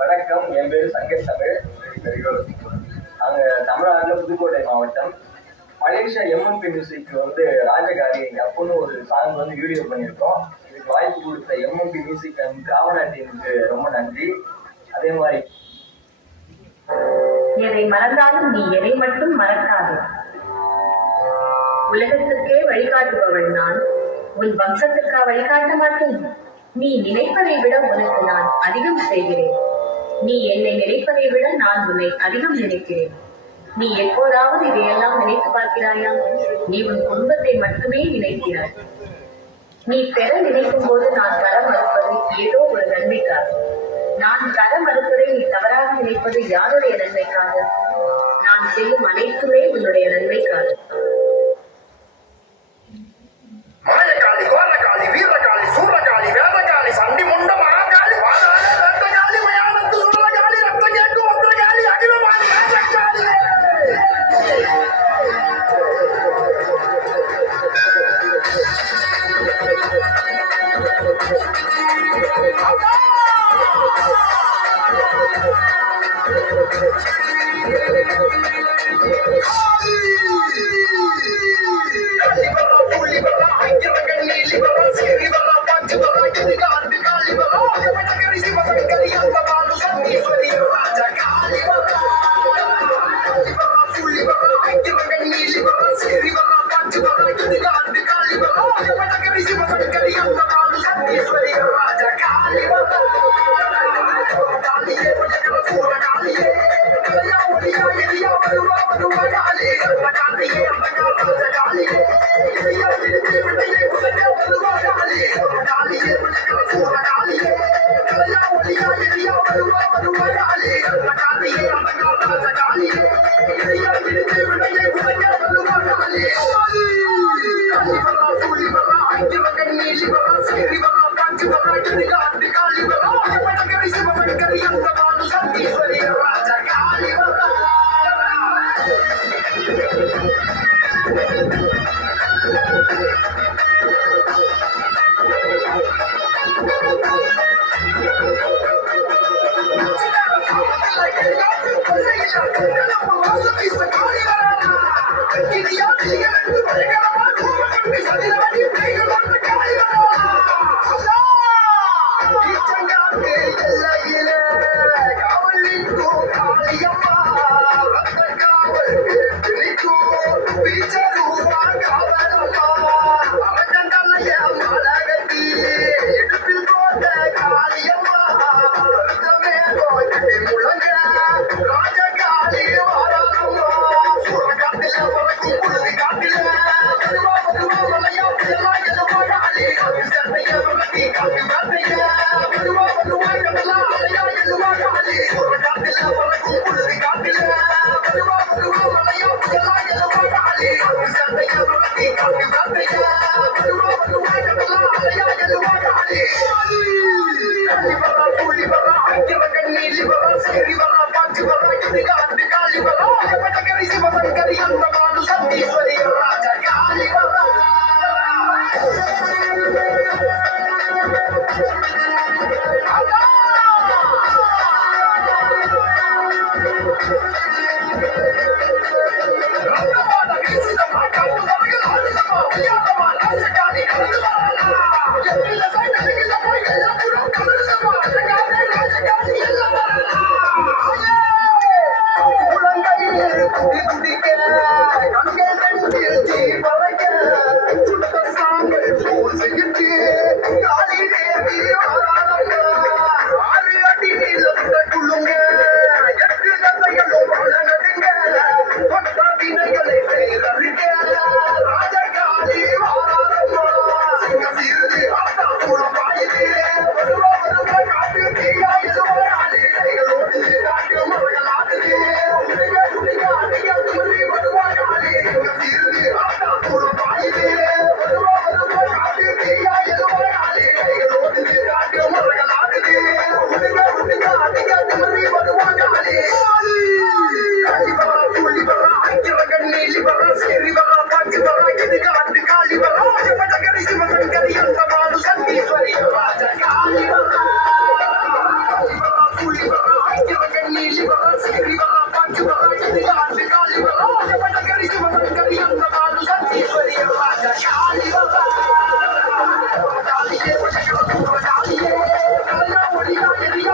வணக்கம், என் பேரு சங்கர் தமிழ். நாங்க தமிழ்நாட்டுல புதுக்கோட்டை மாவட்டம் மலேசியா எம்எம்பி மியூசிக் ராஜகாரி அப்புன்னு ஒரு சாங் வீடியோ பண்ணியிருக்கோம். இதுக்கு வாய்ப்பு கொடுத்த எம்எம்பி மியூசிக் அண்ட் திராவணா டீமுக்கு ரொம்ப நன்றி. அதே மாதிரி எதை மறந்தாலும் நீ எதை மட்டும் மறக்காது. உலகத்துக்கே வழிகாட்டுபவள் நான், உன் வம்சத்திற்கா வழிகாட்ட மாட்டேன். நீ நினைப்பதை விட உனக்கு நான் அதிகம் செய்கிறேன். நீ என்னை நினைப்பதை விட நான் உன்னை அதிகம் நினைக்கிறேன். நீ எப்போதாவது இதையெல்லாம் நினைத்து பார்க்கிறாயா? நீ உன் குடும்பத்தை மட்டுமே நினைக்கிறாய். நீ பெற நினைக்கும் போது நான் தர மறுப்பது ஏதோ ஒரு நன்மைக்காக. நான் தர மறுப்பதை நீ தவறாக நினைப்பது யாருடைய நன்மைக்காக? நான் செய்யும் அனைத்துமே உன்னுடைய நன்மைக்காக. மாயக்காளி, கோரக்காளி, வீரகாளி, சூரகாளி, வேதகாளி, சண்டி முண்ட மகாகாளி, பாதாள ரத்தகாளி, மயானத்து சுடலகாளி, ரத்த கேட்டு ஒத்தகாளி, அகிலவாணி ராஜகாளி. Holy! பிடித்து விடையை உடைக்க வல்லுவா காளி காளி வரா சூழி வரா ஐக்கியவன் நீலி வரா சீரி வரா காஞ்சி வரா கிரிகாட்டி காளி வரா வடகரி சிவவங்கரி அந்த பாலு சண்டீஸ்வரி ராஜ காளி வரா சண்டீஸ்வரி ராஜ காளி வரா குடிக்க கண்கள் கண்ணில் தீபம்